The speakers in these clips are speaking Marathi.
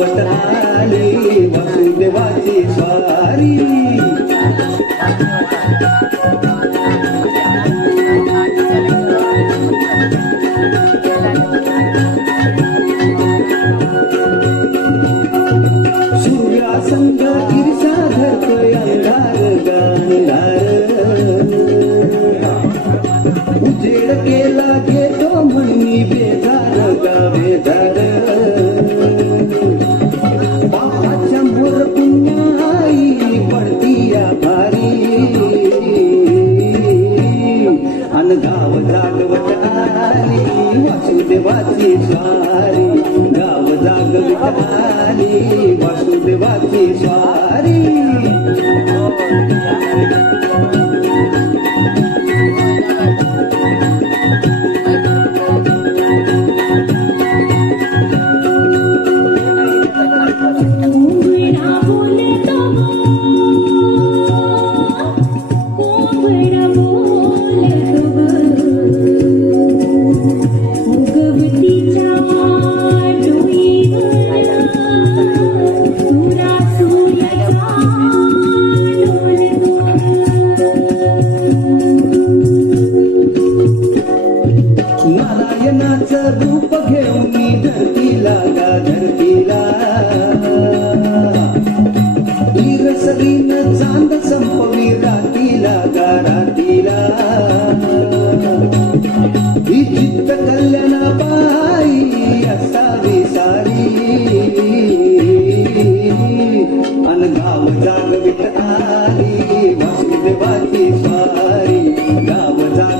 जागवत आली वासुदेवाची स्वारी. सूर्यासंग देवाची सारी गाव जाग विठारी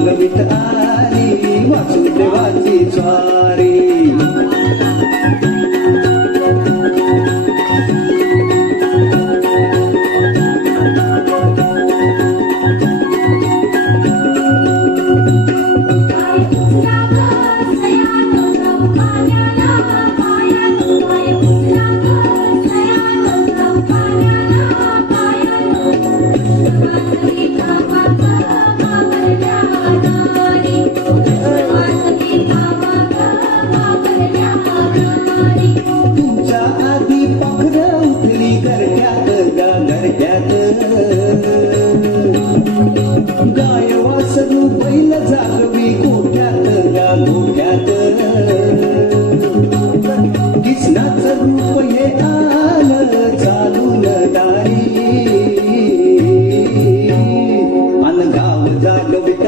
गाव जागवित आली वासुदेवाची स्वारी तुमच्या घरट्यात गा घरट्यात गाय वासरू बैल जागवी गोठ्यात गा गोठ्यात कृष्णाचं रूप हे आलं चालून दारी. अन गाव जागवित